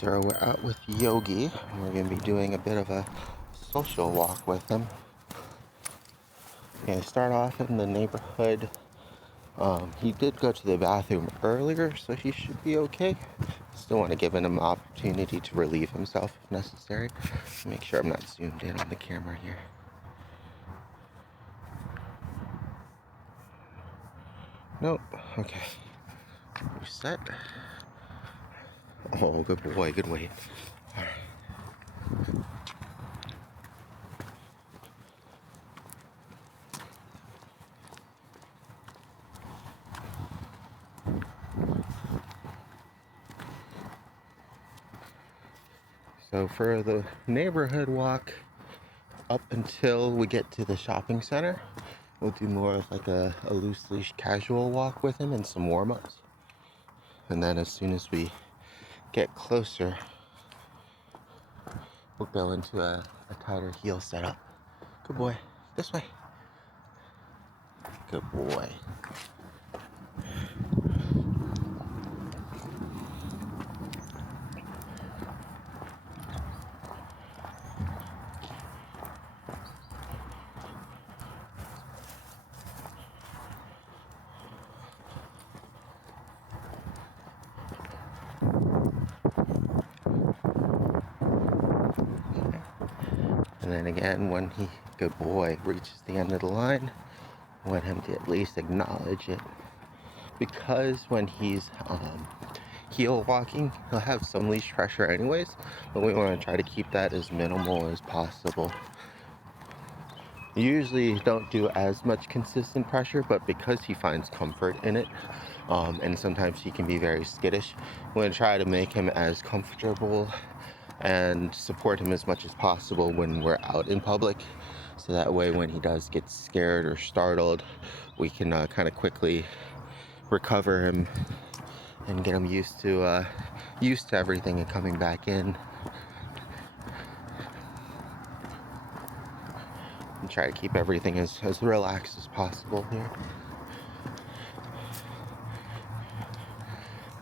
So we're out with Yogi. We're going to be doing a bit of a social walk with him. We're going to start off in the neighborhood. He did go to the bathroom earlier, so he should be okay. Still want to give him an opportunity to relieve himself if necessary. Make sure I'm not zoomed in on the camera here. Nope. Okay. Reset. Oh, good boy. Good weight. All right. So for the neighborhood walk, up until we get to the shopping center, we'll do more of like a loose leash casual walk with him and some warm-ups. And then as soon as we get closer, we'll go into a tighter heel setup. Good boy. This way. Good boy. And then again, when he, good boy, reaches the end of the line, I want him to at least acknowledge it. Because when he's heel walking, he'll have some leash pressure anyways, but we want to try to keep that as minimal as possible. Usually don't do as much consistent pressure, but because he finds comfort in it, and sometimes he can be very skittish, we're going to try to make him as comfortable and support him as much as possible when we're out in public, so that way when he does get scared or startled, we can kind of quickly recover him and get him used to everything and coming back in. And try to keep everything as relaxed as possible here.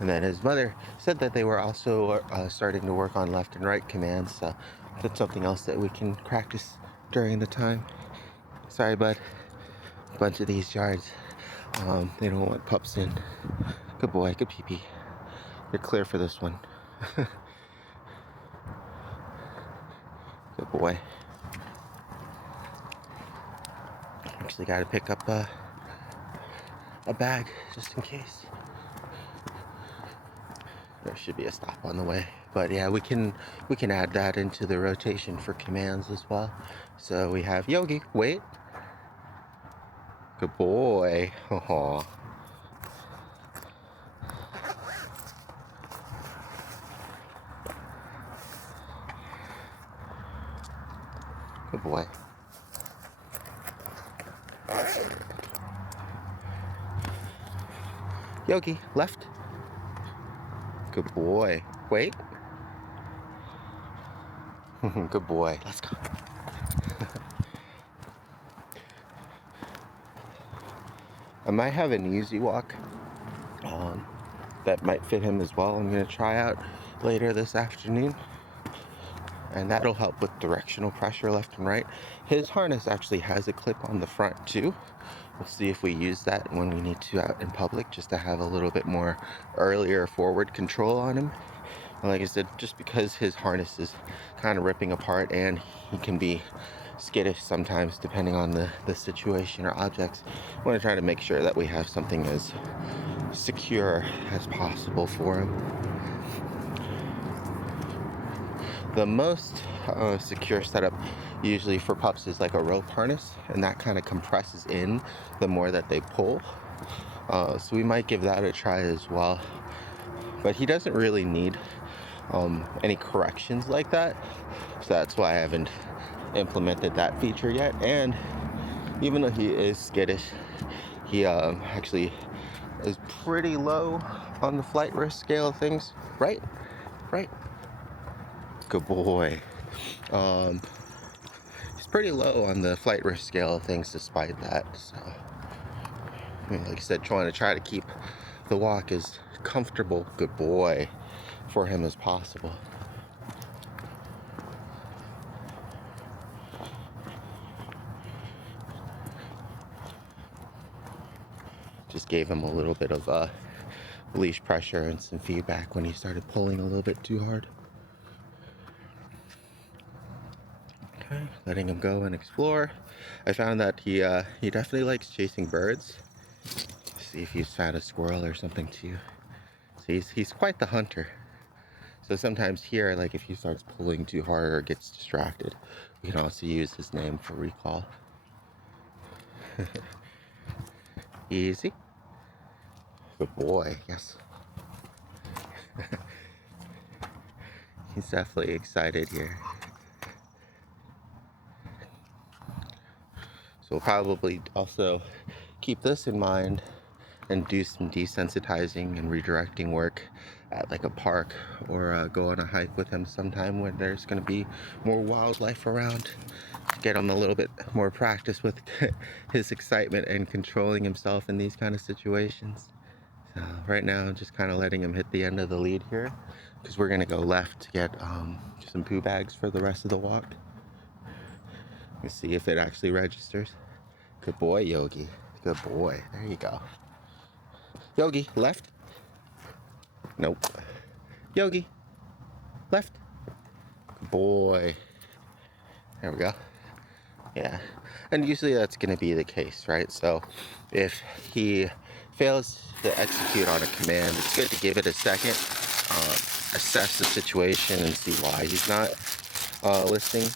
And then his mother said that they were also starting to work on left and right commands, so that's something else that we can practice during the time. Sorry, bud. A bunch of these yards, they don't want pups in. Good boy, good pee-pee. You're clear for this one. Good boy. Actually got to pick up a bag just in case. There should be a stop on the way, but yeah, we can add that into the rotation for commands as well. So we have Yogi, wait. Good boy. Aww. Good boy. Yogi, left. Good boy. Wait. Good boy. Let's go. I might have an easy walk that might fit him as well. I'm going to try out later this afternoon. And that'll help with directional pressure left and right. His harness actually has a clip on the front too. We'll see if we use that when we need to out in public, just to have a little bit more earlier forward control on him. And like I said, just because his harness is kind of ripping apart and he can be skittish sometimes depending on the situation or objects, I want to try to make sure that we have something as secure as possible for him. The most secure setup usually for pups is like a rope harness, and that kind of compresses in the more that they pull. So we might give that a try as well. But he doesn't really need any corrections like that, so that's why I haven't implemented that feature yet. And even though he is skittish, he actually is pretty low on the flight risk scale of things. Right? Good boy. He's pretty low on the flight risk scale of things despite that. So, I mean, like I said, trying to keep the walk as comfortable, good boy, for him as possible. Just gave him a little bit of leash pressure and some feedback when he started pulling a little bit too hard. Okay, letting him go and explore. I found that he definitely likes chasing birds. See if he's found a squirrel or something too. So he's quite the hunter. So sometimes here, like if he starts pulling too hard or gets distracted, we can also use his name for recall. Easy. Good boy, yes. He's definitely excited here. So we'll probably also keep this in mind and do some desensitizing and redirecting work at like a park, or go on a hike with him sometime when there's going to be more wildlife around. Get him a little bit more practice with his excitement and controlling himself in these kind of situations. So right now I'm just kind of letting him hit the end of the lead here, because we're going to go left to get some poo bags for the rest of the walk. Let's see if it actually registers. Good boy, Yogi. Good boy. There you go. Yogi, left. Nope. Yogi, left. Good boy. There we go. Yeah. And usually that's going to be the case, right? So if he fails to execute on a command, it's good to give it a second, assess the situation and see why he's not listening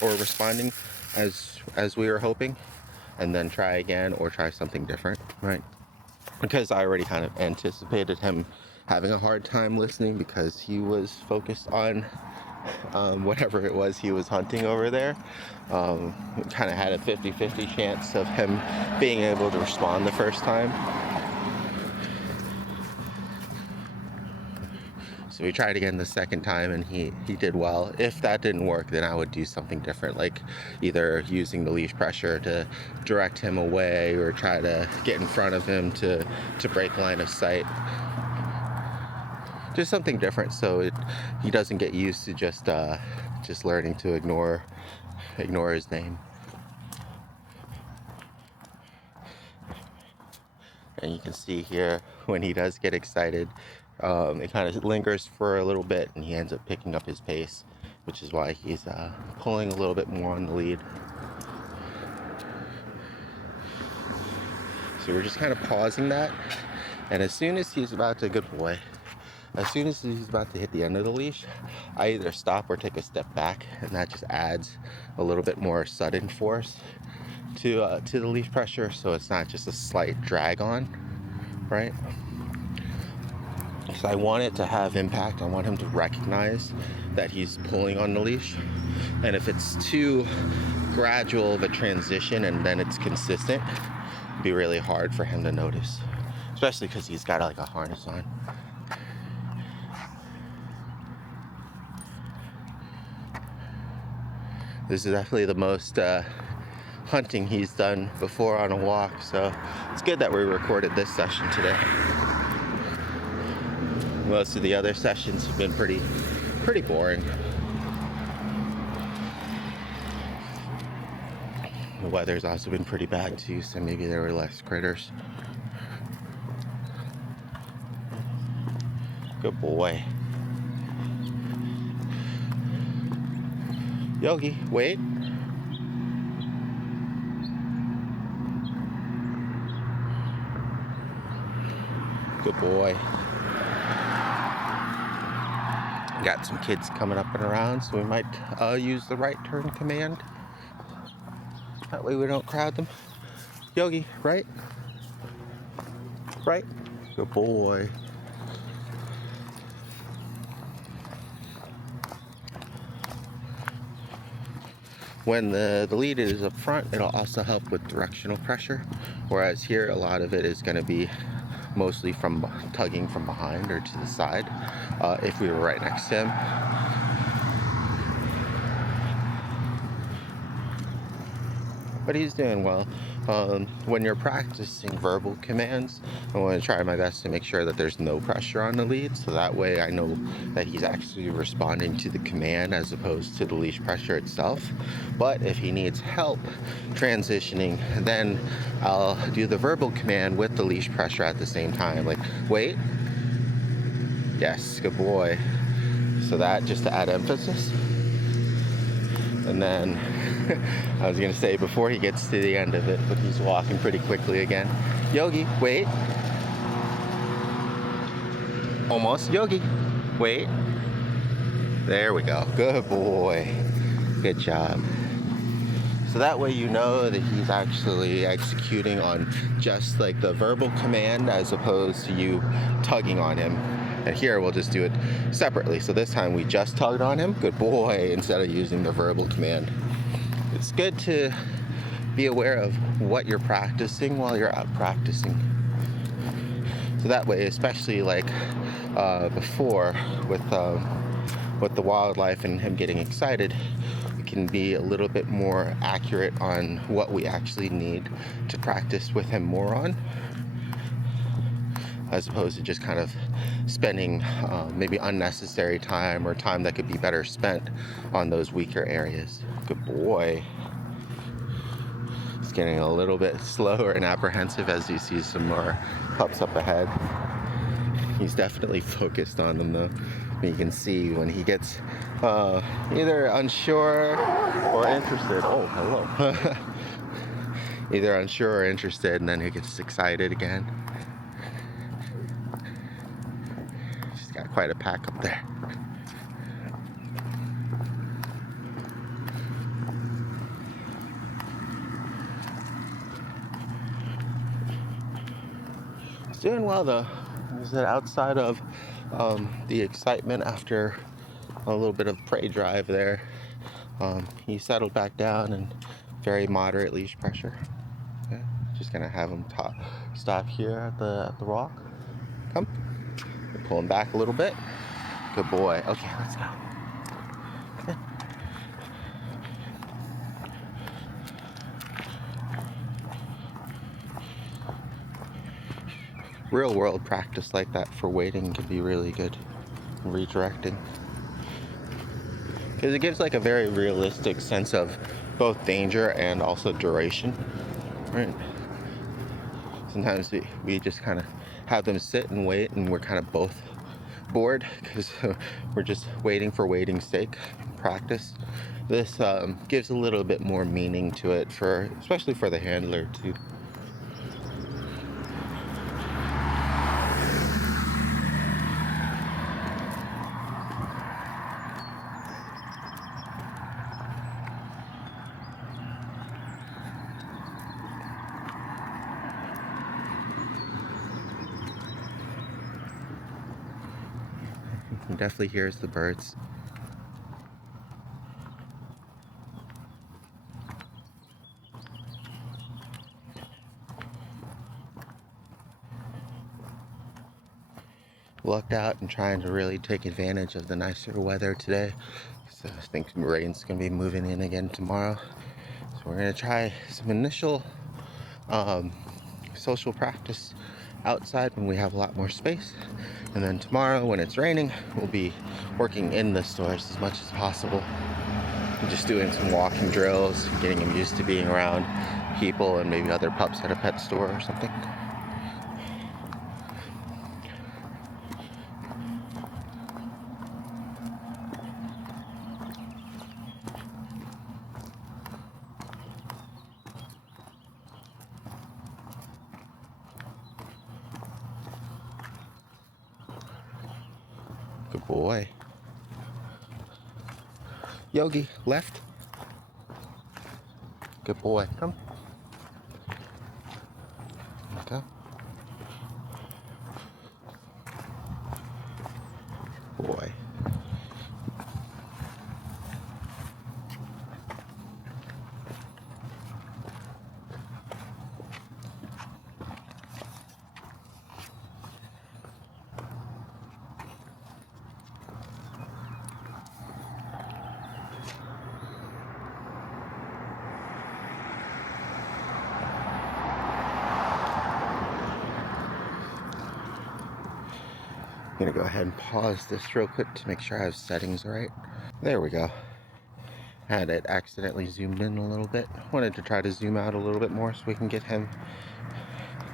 or responding as we were hoping, and then try again or try something different, right? Because I already kind of anticipated him having a hard time listening because he was focused on whatever it was he was hunting over there. Kind of had a 50-50 chance of him being able to respond the first time. So we tried again the second time and he did well. If that didn't work, then I would do something different, like either using the leash pressure to direct him away or try to get in front of him to break line of sight. Just something different so he doesn't get used to just learning to ignore his name. And you can see here when he does get excited, it kind of lingers for a little bit and he ends up picking up his pace, which is why he's pulling a little bit more on the lead. So we're just kind of pausing that, and as soon as he's about to, good boy, as soon as he's about to hit the end of the leash, I either stop or take a step back, and that just adds a little bit more sudden force to the leash pressure, so it's not just a slight drag on, right? Because I want it to have impact. I want him to recognize that he's pulling on the leash, and if it's too gradual of a transition and then it's consistent, it'd be really hard for him to notice, especially because he's got like a harness on. This is definitely the most hunting he's done before on a walk, so it's good that we recorded this session today. Most of the other sessions have been pretty boring. The weather's also been pretty bad too, so maybe there were less critters. Good boy. Yogi, wait. Good boy. Got some kids coming up and around, so we might use the right turn command. That way we don't crowd them. Yogi, right? Right? Good boy. When the lead is up front, it'll also help with directional pressure, whereas here a lot of it is going to be mostly from tugging from behind or to the side if we were right next to him. But he's doing well. when you're practicing verbal commands, I want to try my best to make sure that there's no pressure on the lead, so that way I know that he's actually responding to the command as opposed to the leash pressure itself. But if he needs help transitioning, then I'll do the verbal command with the leash pressure at the same time, like wait, yes, good boy. So that just to add emphasis. And then I was gonna say before he gets to the end of it, but he's walking pretty quickly again. Yogi, wait. Almost. Yogi, wait. There we go. Good boy. Good job. So that way you know that he's actually executing on just like the verbal command as opposed to you tugging on him. And here we'll just do it separately. So this time we just tugged on him. Good boy, instead of using the verbal command. It's good to be aware of what you're practicing while you're out practicing. So that way, especially like before with the wildlife and him getting excited, we can be a little bit more accurate on what we actually need to practice with him more on, as opposed to just kind of spending maybe unnecessary time or time that could be better spent on those weaker areas. Good boy. It's getting a little bit slower and apprehensive as you see some more pups up ahead. He's definitely focused on them though. You can see when he gets either unsure or interested. Oh, hello. Either unsure or interested, and then he gets excited again. He's got quite a pack up there. He's doing well though. Is that outside of the excitement after a little bit of prey drive there, he settled back down and very moderate leash pressure. Okay. Just gonna have him stop here at the rock. Come. Pull him back a little bit. Good boy. Okay, let's go. Okay. Real world practice like that for waiting can be really good. Redirecting. Because it gives like a very realistic sense of both danger and also duration. Right? Sometimes we just kind of have them sit and wait and we're kind of both bored because we're just waiting for waiting's sake in practice. This gives a little bit more meaning to it, especially for the handler too. He definitely hears the birds. Lucked out and trying to really take advantage of the nicer weather today. So I think rain's gonna be moving in again tomorrow. So we're gonna try some initial social practice outside when we have a lot more space. And then tomorrow when it's raining, we'll be working in the stores as much as possible. Just doing some walking drills, getting him used to being around people and maybe other pups at a pet store or something. Good boy. Yogi, left. Good boy. Come. Okay. Boy. I'm gonna go ahead and pause this real quick to make sure I have settings right. There we go. Had it accidentally zoomed in a little bit. Wanted to try to zoom out a little bit more so we can get him,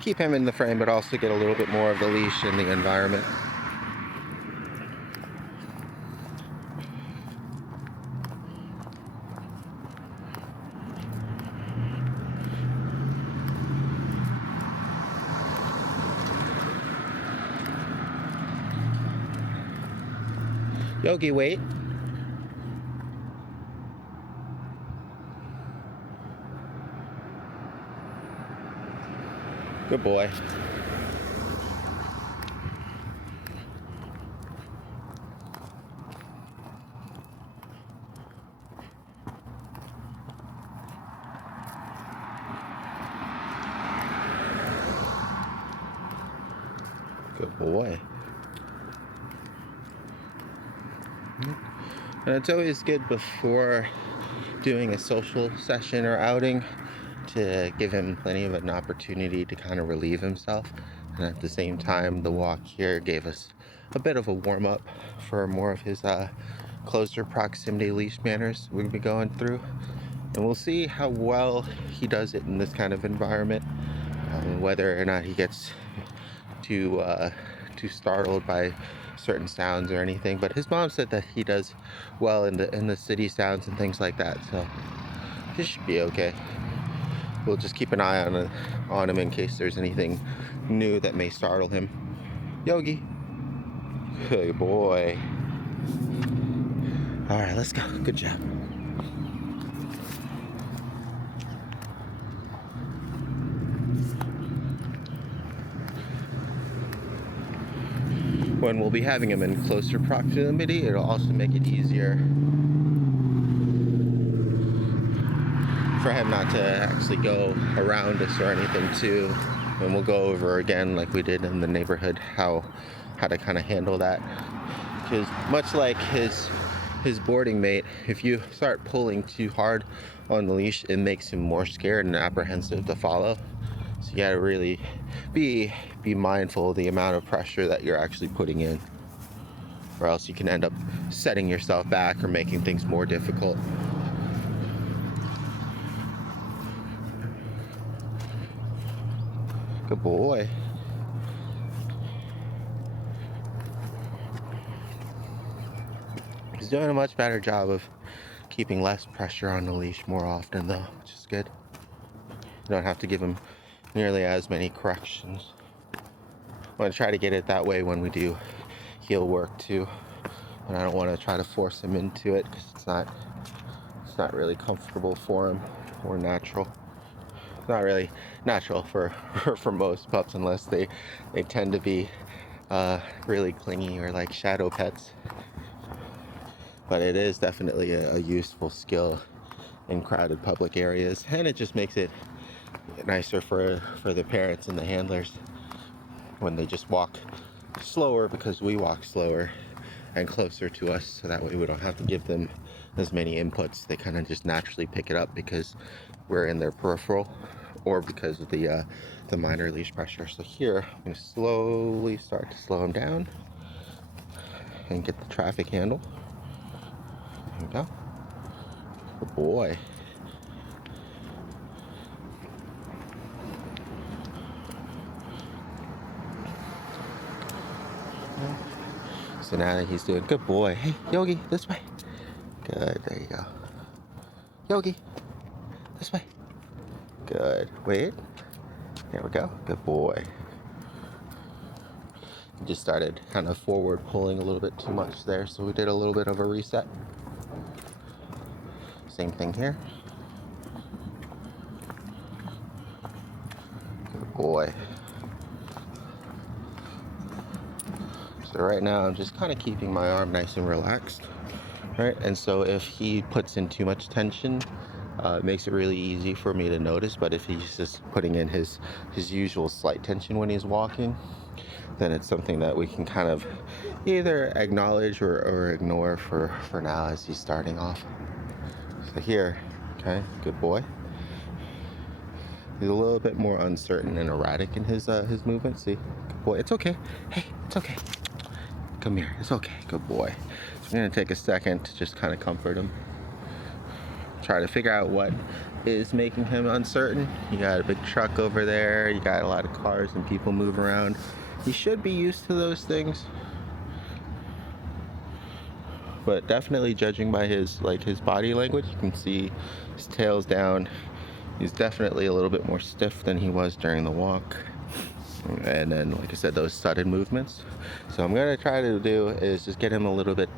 keep him in the frame, but also get a little bit more of the leash in the environment. Yogi, wait. Good boy. Good boy. And it's always good before doing a social session or outing to give him plenty of an opportunity to kind of relieve himself. And at the same time, the walk here gave us a bit of a warm up for more of his closer proximity leash manners we'll be going through. And we'll see how well he does it in this kind of environment, whether or not he gets too startled by certain sounds or anything. But his mom said that he does well in the city sounds and things like that, so he should be okay. We'll just keep an eye on him in case there's anything new that may startle him. Yogi, good boy. All right, let's go. Good job. When we'll be having him in closer proximity, it'll also make it easier for him not to actually go around us or anything too. And we'll go over again, like we did in the neighborhood, how to kind of handle that. Because much like his boarding mate, if you start pulling too hard on the leash, it makes him more scared and apprehensive to follow. So you gotta really be mindful of the amount of pressure that you're actually putting in, or else you can end up setting yourself back or making things more difficult. Good boy. He's doing a much better job of keeping less pressure on the leash more often though, which is good. You don't have to give him nearly as many corrections. I want to try to get it that way when we do heel work too. And I don't want to try to force him into it because it's not really comfortable for him or natural. It's not really natural for most pups unless they tend to be really clingy or like shadow pets. But it is definitely a useful skill in crowded public areas, and it just makes it nicer for the parents and the handlers when they just walk slower, because we walk slower and closer to us, so that way we don't have to give them as many inputs. They kind of just naturally pick it up because we're in their peripheral, or because of the minor leash pressure. So here I'm going to slowly start to slow him down and get the traffic handle. There we go. Good boy. So now that he's doing, good boy. Hey, Yogi, this way. Good, there you go. Yogi, this way. Good. Wait. There we go. Good boy. He just started kind of forward pulling a little bit too much there, so we did a little bit of a reset. Same thing here. Good boy. So right now I'm just kind of keeping my arm nice and relaxed, right? And so if he puts in too much tension, it makes it really easy for me to notice. But if he's just putting in his usual slight tension when he's walking, then it's something that we can kind of either acknowledge or ignore for now as he's starting off. So here, okay, good boy. He's a little bit more uncertain and erratic in his movement. See, good boy. It's okay. Hey, it's okay. Come here. It's okay. Good boy. So I'm gonna take a second to just kind of comfort him. Try to figure out what is making him uncertain. You got a big truck over there. You got a lot of cars and people move around. He should be used to those things. But definitely judging by his body language, you can see his tail's down. He's definitely a little bit more stiff than he was during the walk. And then, like I said, those sudden movements. So I'm gonna try to do is just get him a little bit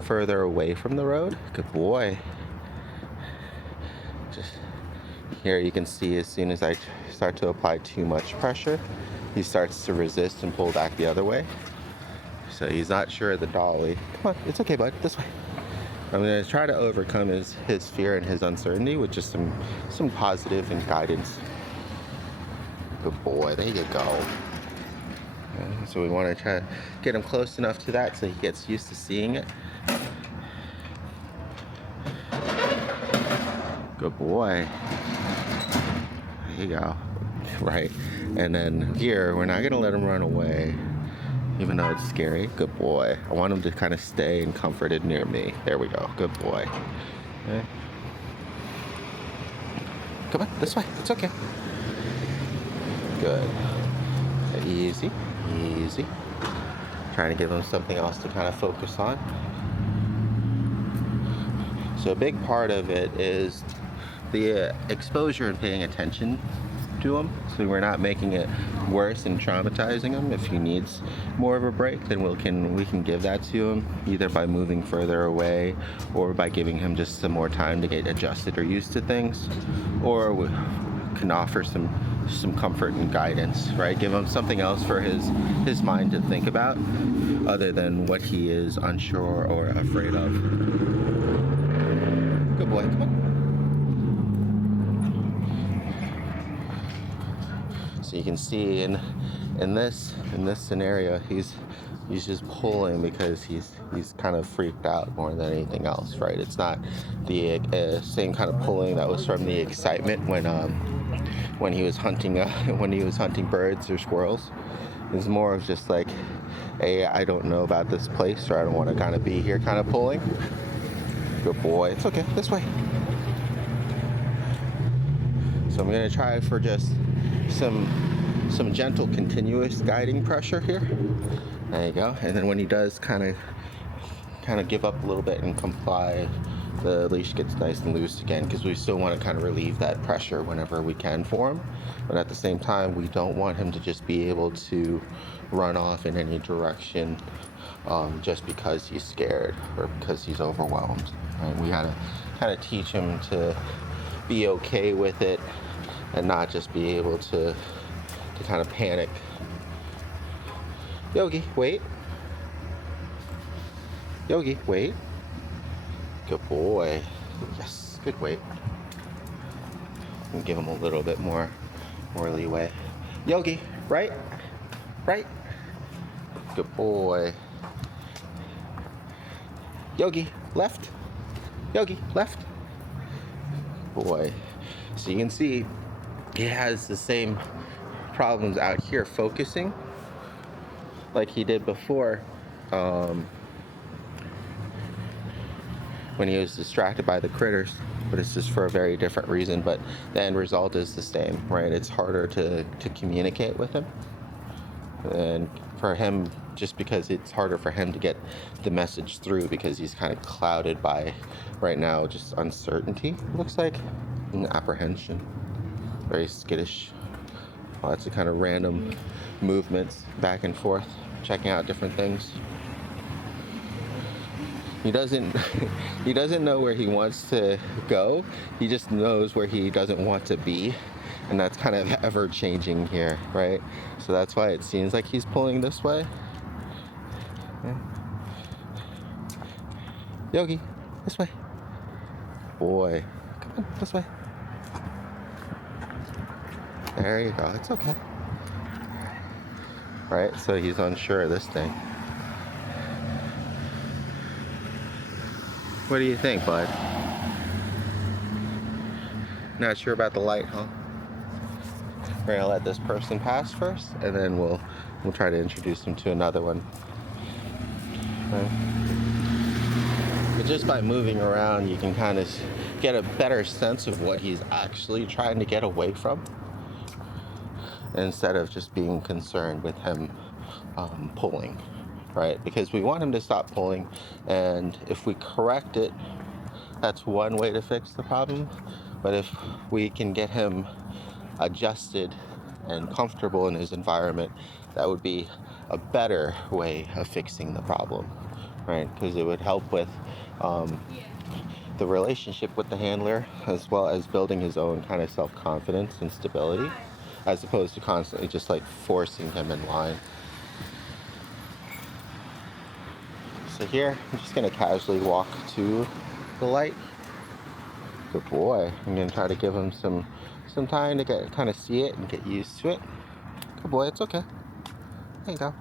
further away from the road. Good boy. Just here you can see as soon as I start to apply too much pressure, he starts to resist and pull back the other way. So he's not sure of the dolly. Come on, it's okay, bud. This way. I'm gonna try to overcome his fear and his uncertainty with just some positive and guidance. Good boy. There you go. Okay, so we want to try to get him close enough to that so he gets used to seeing it. Good boy. There you go. Right. And then here, we're not gonna let him run away. Even though it's scary. Good boy. I want him to kind of stay and comforted near me. There we go. Good boy. Okay. Come on, this way. It's okay. Good. Easy. Easy. Trying to give him something else to kind of focus on. So a big part of it is the exposure and paying attention to him, so we're not making it worse and traumatizing him. If he needs more of a break, then we can give that to him, either by moving further away or by giving him just some more time to get adjusted or used to things, or we can offer some comfort and guidance, right? Give him something else for his mind to think about other than what he is unsure or afraid of. Good boy. Come on. So you can see in this scenario, he's just pulling because he's kind of freaked out more than anything else, right? It's not the same kind of pulling that was from the excitement when he was hunting birds or squirrels. It's more of just like, hey, I don't know about this place, or I don't want to kind of be here, kind of pulling. Good boy. It's okay. This way. So I'm gonna try for just some gentle continuous guiding pressure here. There you go. And then when he does kind of give up a little bit and comply, the leash gets nice and loose again, because we still want to kind of relieve that pressure whenever we can for him. But at the same time, we don't want him to just be able to run off in any direction just because he's scared or because he's overwhelmed. Right? We gotta kind of teach him to be okay with it and not just be able to kind of panic. Yogi, wait. Yogi, wait. Good boy. Yes, good wait. And give him a little bit more leeway. Yogi, right? Right? Good boy. Yogi, left. Yogi, left. Boy. So you can see he has the same problems out here focusing like he did before when he was distracted by the critters, but it's just for a very different reason. But the end result is the same, right? It's harder to communicate with him, and for him, just because it's harder for him to get the message through, because he's kind of clouded by right now just uncertainty, looks like, and apprehension. Very skittish. Lots of kind of random movements back and forth, checking out different things. He doesn't know where he wants to go. He just knows where he doesn't want to be. And that's kind of ever changing here, right? So that's why it seems like he's pulling this way. Yeah. Yogi, this way. Boy, come on, this way. There you go. It's okay. Right? So he's unsure of this thing. What do you think, bud? Not sure about the light, huh? We're gonna let this person pass first, and then we'll try to introduce him to another one. Right? But just by moving around, you can kind of get a better sense of what he's actually trying to get away from, instead of just being concerned with him pulling, right? Because we want him to stop pulling, and if we correct it, that's one way to fix the problem. But if we can get him adjusted and comfortable in his environment, that would be a better way of fixing the problem, right? Because it would help with the relationship with the handler, as well as building his own kind of self-confidence and stability, as opposed to constantly just like forcing him in line. So here, I'm just gonna casually walk to the light. Good boy. I'm gonna try to give him some time to get kind of see it and get used to it. Good boy, it's okay. There you go.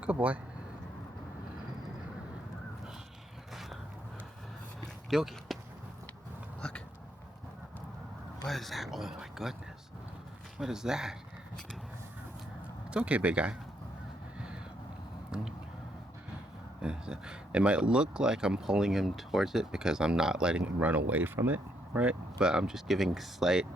Good boy. Yogi, look. What is that? Oh my goodness. What is that? It's okay, big guy. It might look like I'm pulling him towards it because I'm not letting him run away from it, right? But I'm just giving slight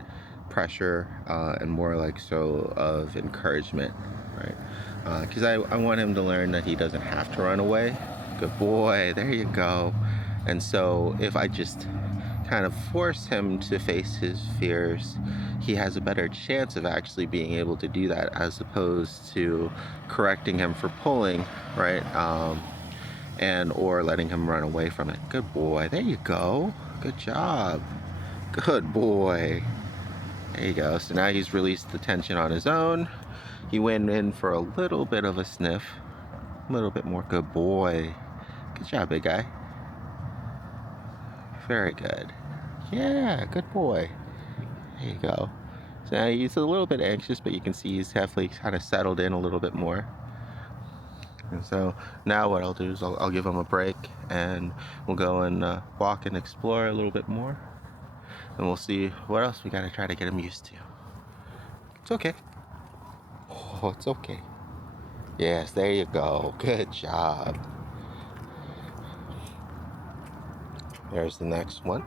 pressure and more like so of encouragement, right? Because I want him to learn that he doesn't have to run away. Good boy, there you go. And so if I just kind of force him to face his fears, he has a better chance of actually being able to do that, as opposed to correcting him for pulling, right? And or letting him run away from it. Good boy, there you go. Good job. Good boy. There you go. So now he's released the tension on his own. He went in for a little bit of a sniff. A little bit more. Good boy. Good job, big guy. Very good. Yeah, good boy. There you go. So now he's a little bit anxious, but you can see he's definitely kind of settled in a little bit more. And so now what I'll do is I'll give him a break, and we'll go and walk and explore a little bit more. And we'll see what else we gotta try to get him used to. It's okay. Oh, it's okay. Yes, there you go. Good job. There's the next one.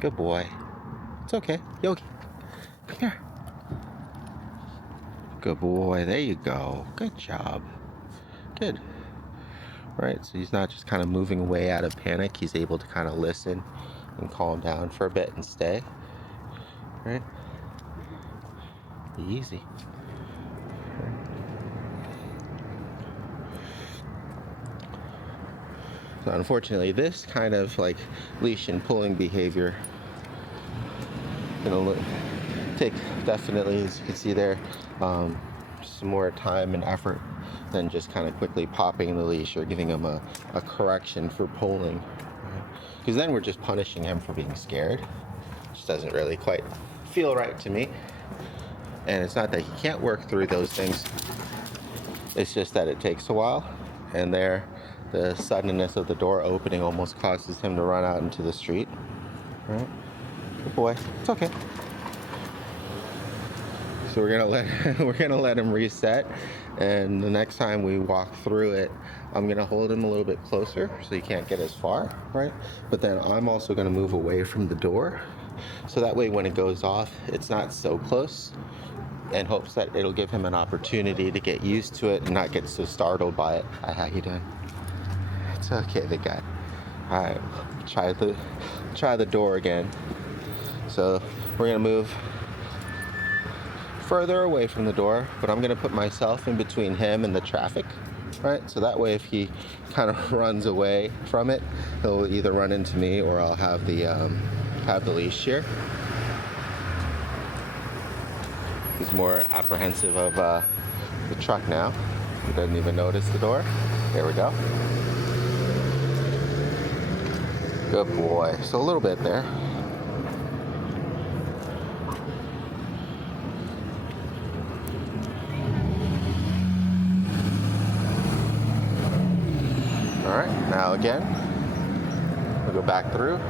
Good boy. It's okay. Yogi, come here. Good boy. There you go. Good job. Good. Right, so he's not just kind of moving away out of panic. He's able to kind of listen and calm down for a bit and stay. Right? Easy. So unfortunately, this kind of like leash and pulling behavior, take definitely, as you can see there, some more time and effort than just kind of quickly popping the leash or giving him a correction for pulling. Because then we're just punishing him for being scared, which doesn't really quite feel right to me. And it's not that he can't work through those things, it's just that it takes a while. And there, the suddenness of the door opening almost causes him to run out into the street. Right? Good boy. It's okay. So we're gonna let him reset, and the next time we walk through it, I'm gonna hold him a little bit closer so he can't get as far, right? But then I'm also gonna move away from the door, so that way when it goes off, it's not so close, in hopes that it'll give him an opportunity to get used to it and not get so startled by it. Hi, how you doing? It's okay, big guy. All right, try the door again. So we're gonna move further away from the door, but I'm gonna put myself in between him and the traffic, right? So that way if he kind of runs away from it, he'll either run into me or I'll have the leash here. He's more apprehensive of the truck now. He doesn't even notice the door. There we go. Good boy. So a little bit there. All right, now again, we'll go back through.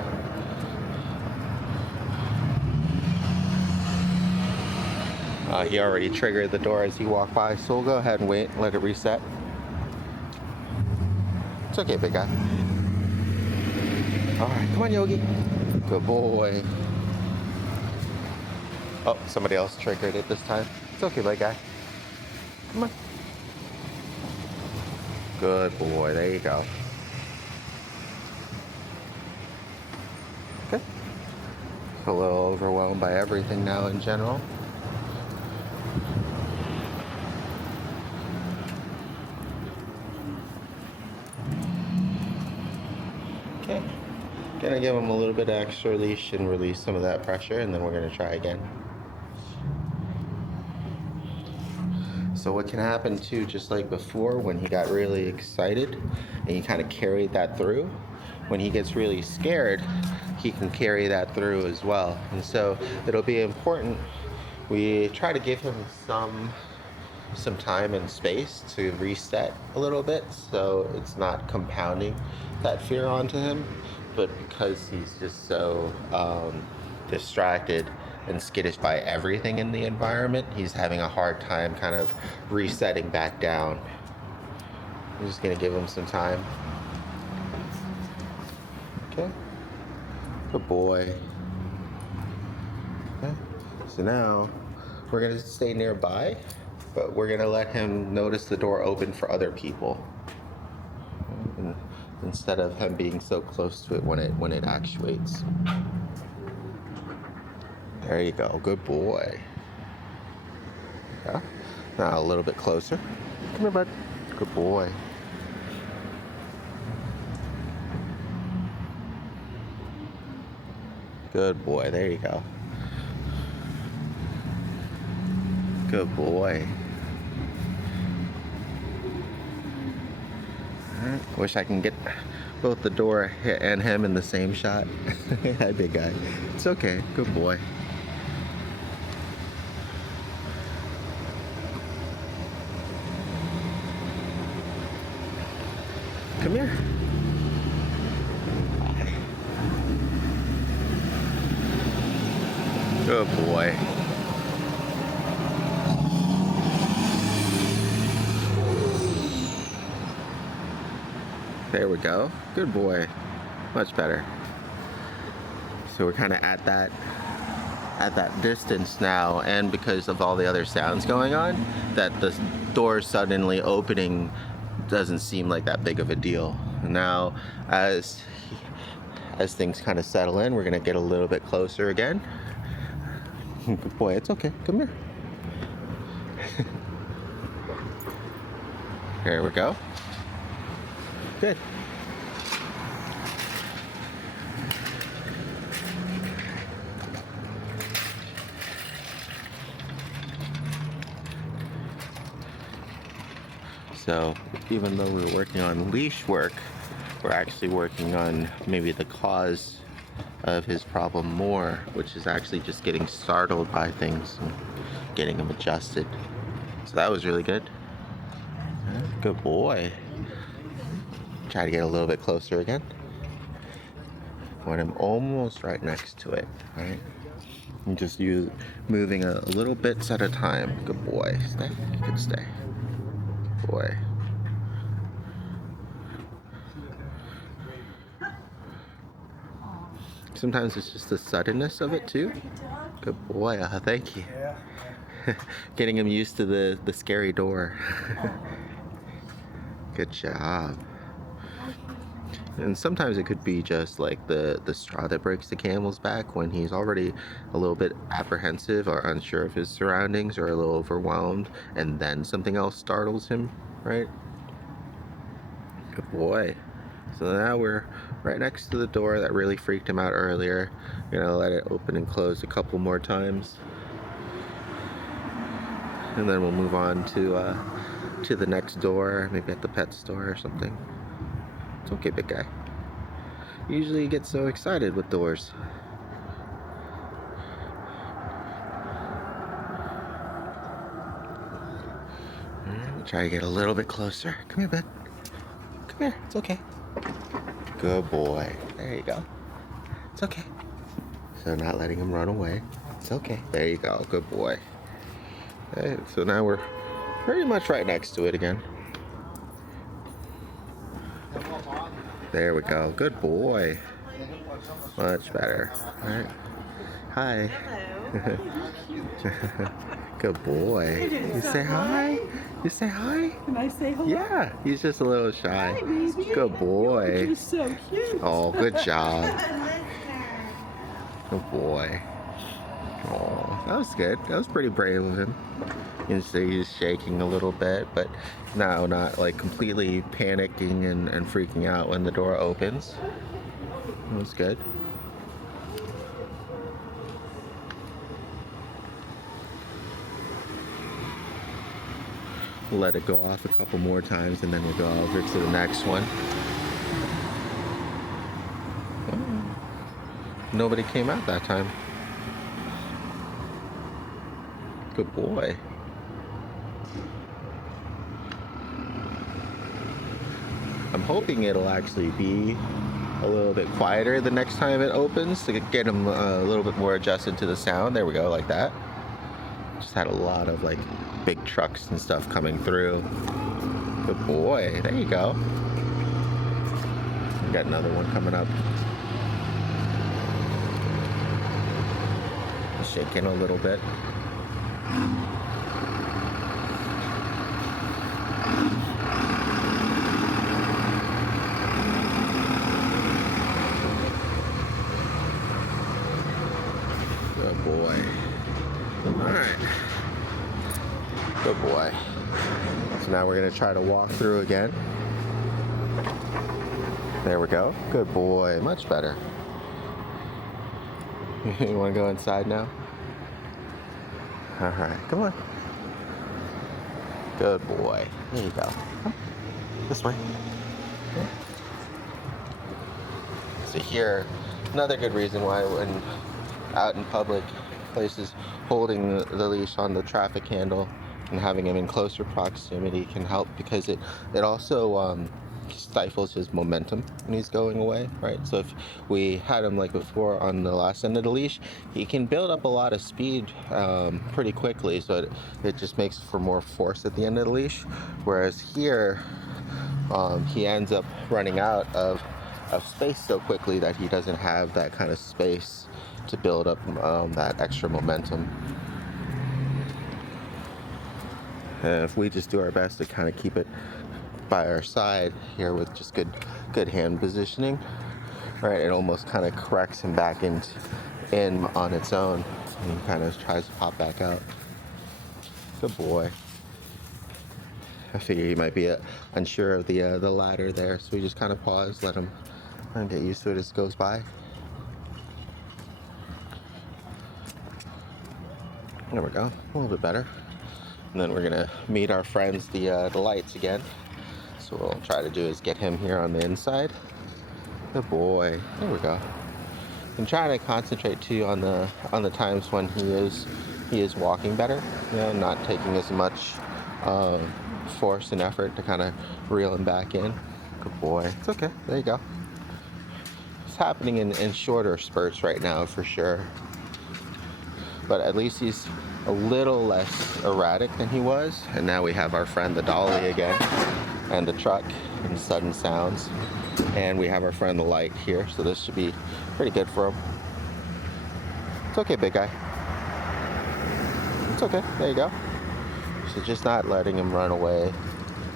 He already triggered the door as he walked by, so we'll go ahead and wait and let it reset. It's okay, big guy. Alright, come on, Yogi. Good boy. Oh, somebody else triggered it this time. It's okay, big guy. Come on. Good boy, there you go. Okay. A little overwhelmed by everything now in general. Okay. Gonna give him a little bit of extra leash and release some of that pressure, and then we're gonna try again. So what can happen too, just like before, when he got really excited and he kind of carried that through, when he gets really scared, he can carry that through as well. And so it'll be important we try to give him some time and space to reset a little bit, so it's not compounding that fear onto him. But because he's just so distracted and skittish by everything in the environment, he's having a hard time kind of resetting back down. I'm just gonna give him some time. Okay, good boy. Okay. So now we're gonna stay nearby, but we're gonna let him notice the door open for other people, and instead of him being so close to it when it actuates. There you go, good boy. Yeah. Now a little bit closer. Come here, bud. Good boy. Good boy, there you go. Good boy. Alright. Wish I can get both the door and him in the same shot. Hi, big guy. It's okay. Good boy. Come here. Good boy. There we go. Good boy. Much better. So we're kind of at that distance now, and because of all the other sounds going on, that the door suddenly opening doesn't seem like that big of a deal. Now, as things kind of settle in, we're gonna get a little bit closer again. Good boy. It's okay. Come here. There we go. Good. So even though we're working on leash work, we're actually working on maybe the cause of his problem more, which is actually just getting startled by things and getting him adjusted. So that was really good. Good boy. Try to get a little bit closer again. When I'm almost right next to it, right? And just moving a little bits at a time. Good boy. Stay. Good stay. Boy. Sometimes it's just the suddenness of it too. Good boy. Thank you. Getting him used to the scary door. Good job. And sometimes it could be just like the straw that breaks the camel's back, when he's already a little bit apprehensive or unsure of his surroundings or a little overwhelmed, and then something else startles him, right? Good boy. So now we're right next to the door that really freaked him out earlier. We're gonna let it open and close a couple more times, and then we'll move on to the next door, maybe at the pet store or something. It's okay, big guy. Usually you get so excited with doors. Alright, try to get a little bit closer. Come here, bud. Come here. It's okay. Good boy. There you go. It's okay. So not letting him run away. It's okay. There you go. Good boy. Okay, so now we're pretty much right next to it again. There we go. Good boy. Much better. All right. Hi. Good boy. You say hi? You say hi? Can I say hello? Yeah, he's just a little shy. Hi, baby. Good boy. You're so cute. Oh, good job. Good boy. Oh, that was good. That was pretty brave of him. You can see he's shaking a little bit, but no, not like completely panicking and freaking out when the door opens. That was good. Let it go off a couple more times and then we'll go over to the next one. Oh, nobody came out that time. Good boy. I'm hoping it'll actually be a little bit quieter the next time it opens to get him a little bit more adjusted to the sound. There we go, like that. Just had a lot of like big trucks and stuff coming through. Good boy. There you go. We got another one coming up. Shaking a little bit. Good boy. Alright. Good boy. So now we're going to try to walk through again. There we go. Good boy. Much better. You want to go inside now? Alright, come on. Good boy. There you go. Come. This way. So here, another good reason why when out in public places, holding the leash on the traffic handle and having him in closer proximity can help, because it also stifles his momentum when he's going away, right? So if we had him like before on the last end of the leash, he can build up a lot of speed pretty quickly, so it just makes for more force at the end of the leash. Whereas here, he ends up running out of space so quickly that he doesn't have that kind of space to build up that extra momentum. And if we just do our best to kind of keep it by our side here with just good hand positioning, right, it almost kind of corrects him back in on its own, and he kind of tries to pop back out. Good boy. I figure he might be unsure of the ladder there, so we just kind of pause, let him get used to it as it goes by. There we go, a little bit better. And then we're gonna meet our friends, the lights again. So what we'll try to do is get him here on the inside. Good boy. There we go. I'm trying to concentrate too on the times when he is walking better. You know, not taking as much force and effort to kind of reel him back in. Good boy. It's okay. There you go. It's happening in shorter spurts right now for sure. But at least he's a little less erratic than he was. And now we have our friend the dolly again, and the truck and sudden sounds. And we have our friend the light here, so this should be pretty good for him. It's okay, big guy. It's okay. There you go. So just not letting him run away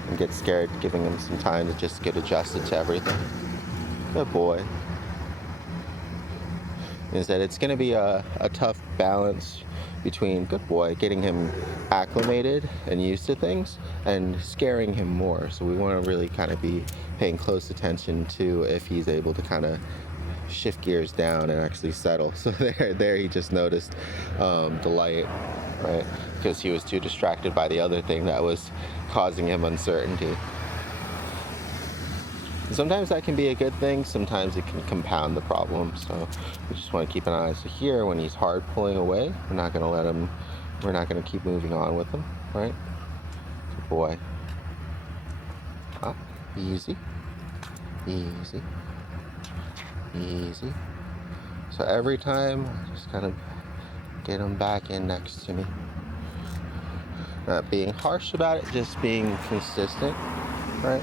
and get scared, giving him some time to just get adjusted to everything. Good boy. Is that it's going to be a tough balance between, good boy, getting him acclimated and used to things and scaring him more. So we want to really kind of be paying close attention to if he's able to kind of shift gears down and actually settle. So there he just noticed the light, right? Because he was too distracted by the other thing that was causing him uncertainty. Sometimes that can be a good thing, sometimes it can compound the problem, so we just want to keep an eye. So here, when he's hard pulling away, we're not going to let him, we're not going to keep moving on with him, right? Good boy. Up, easy, easy, easy. So every time, I just kind of get him back in next to me. Not being harsh about it, just being consistent, right?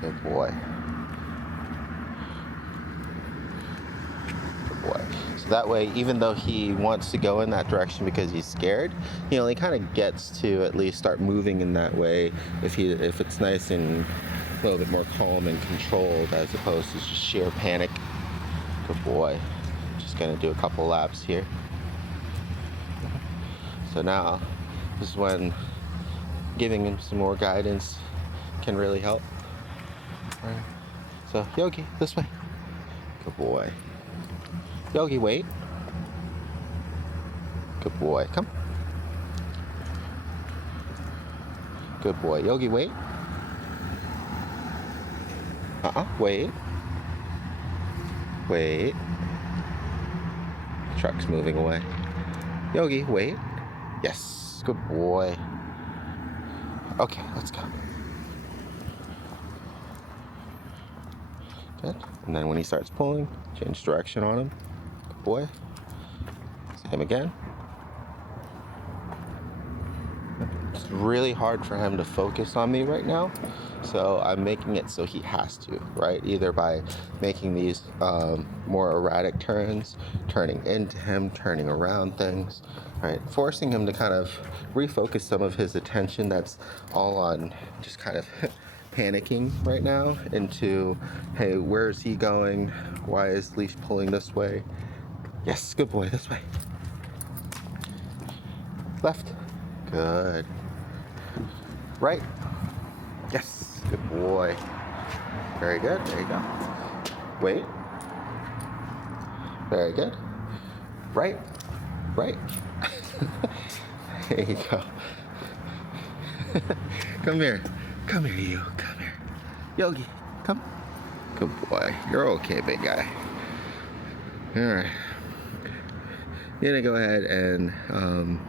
Good boy. Good boy. So that way, even though he wants to go in that direction because he's scared, he only kind of gets to at least start moving in that way if it's nice and a little bit more calm and controlled as opposed to just sheer panic. Good boy. Just gonna do a couple laps here. So now, this is when giving him some more guidance can really help. All right. So, Yogi, this way. Good boy. Yogi, wait. Good boy. Come. Good boy. Yogi, wait. Wait. Wait. Truck's moving away. Yogi, wait. Yes. Good boy. Okay, let's go. Good. And then when he starts pulling, change direction on him. Good boy. Same again. It's really hard for him to focus on me right now, so I'm making it so he has to, right? Either by making these more erratic turns, turning into him, turning around things, right? Forcing him to kind of refocus some of his attention that's all on just kind of panicking right now into, hey, where is he going? Why is leash pulling this way? Yes, good boy, this way. Left. Good. Right. Yes. Good boy. Very good. There you go. Wait. Very good. Right. Right. There you go. Come here. Come here, you. Come here. Yogi, come. Good boy. You're okay, big guy. All right. I'm gonna go ahead and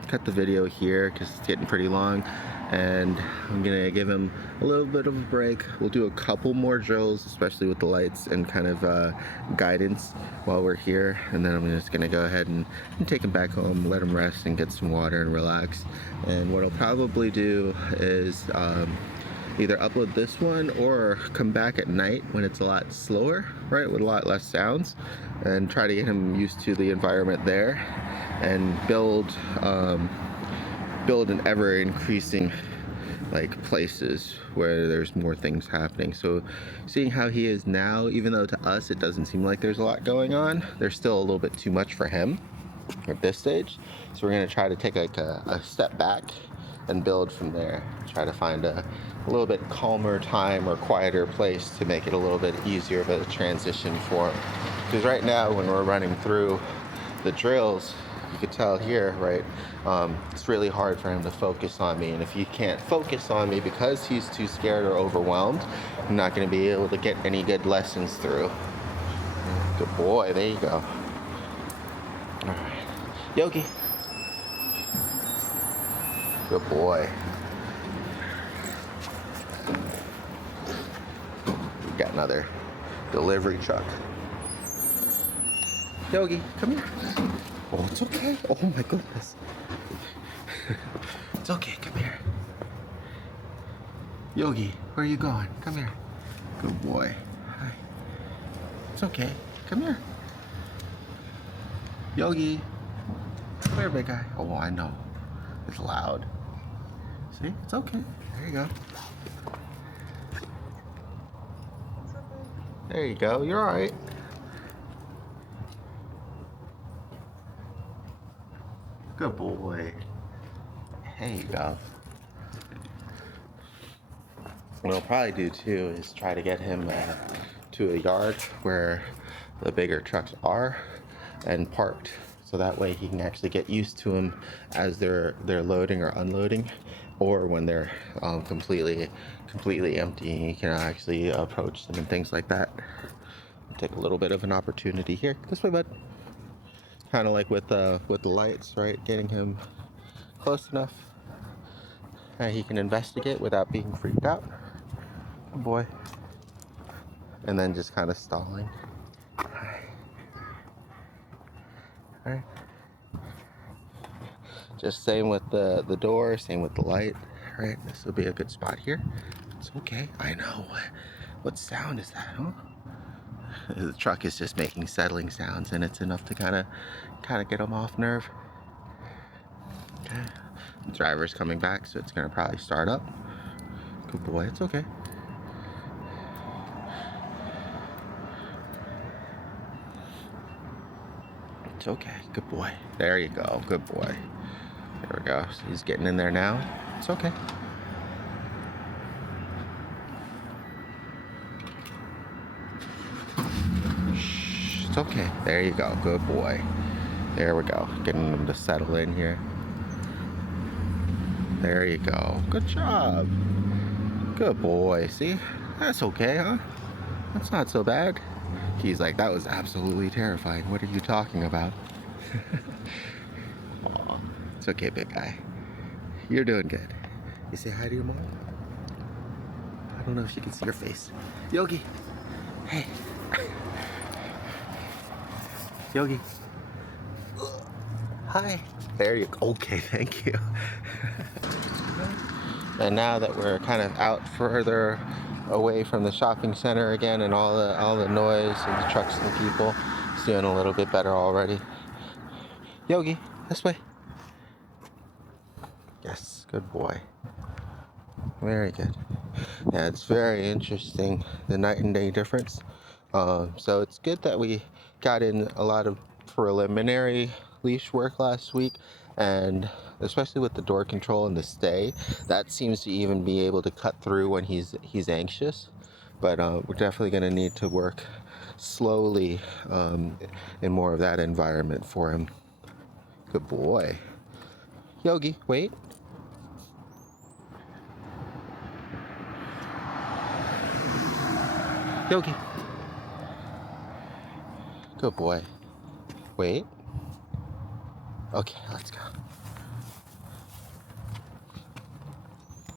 cut the video here because it's getting pretty long, and I'm gonna give him a little bit of a break. We'll do a couple more drills, especially with the lights and kind of guidance while we're here, and then I'm just gonna go ahead and take him back home, let him rest and get some water and relax. And what I'll probably do is either upload this one or come back at night when it's a lot slower, right, with a lot less sounds, and try to get him used to the environment there and build an ever increasing like places where there's more things happening. So seeing how he is now, even though to us it doesn't seem like there's a lot going on, there's still a little bit too much for him at this stage. So we're going to try to take like a step back and build from there. Try to find a little bit calmer time or quieter place to make it a little bit easier of a transition for him. Because right now when we're running through the drills, you could tell here, right, it's really hard for him to focus on me. And if he can't focus on me because he's too scared or overwhelmed, I'm not going to be able to get any good lessons through. Good boy, there you go. All right. Yogi. Good boy. We got another delivery truck. Yogi, come here. Oh, it's okay. Oh my goodness. It's okay, come here. Yogi, where are you going? Come here. Good boy. Hi. It's okay. Come here. Yogi. Come here, big guy. Oh, I know. It's loud. See? It's okay. There you go. There you go. You're all right. Good boy. There you go. What I'll probably do too is try to get him to a yard where the bigger trucks are and parked, so that way he can actually get used to them as they're loading or unloading, or when they're completely empty, he can actually approach them and things like that. Take a little bit of an opportunity here. This way, bud. Kind of like with the lights, right? Getting him close enough that he can investigate without being freaked out. Good boy. And then just kind of stalling. Alright. Just same with the door, same with the light. Right, this will be a good spot here. It's okay. I know. What sound is that, huh? The truck is just making settling sounds, and it's enough to kind of get them off nerve. Okay. The driver's coming back, so it's gonna probably start up. Good boy. It's okay. It's okay. Good boy. There you go. Good boy. There we go. So he's getting in there now. It's okay. Shh. It's okay. There you go. Good boy. There we go. Getting him to settle in here. There you go. Good job. Good boy. See? That's okay, huh? That's not so bad. He's like, that was absolutely terrifying. What are you talking about? Aw, it's okay, big guy. You're doing good. You say hi to your mom? I don't know if she can see your face. Yogi. Hey. Yogi. Hi. There you go. Okay, thank you. And now that we're kind of out further away from the shopping center again and all the noise and the trucks and the people, it's doing a little bit better already. Yogi, this way. Yes, good boy. Very good. Yeah, it's very interesting, the night and day difference. So it's good that we got in a lot of preliminary leash work last week, and especially with the door control and the stay, that seems to even be able to cut through when he's anxious. But we're definitely going to need to work slowly in more of that environment for him. Good boy. Yogi, wait. Yogi. Good boy. Wait. Okay, let's go.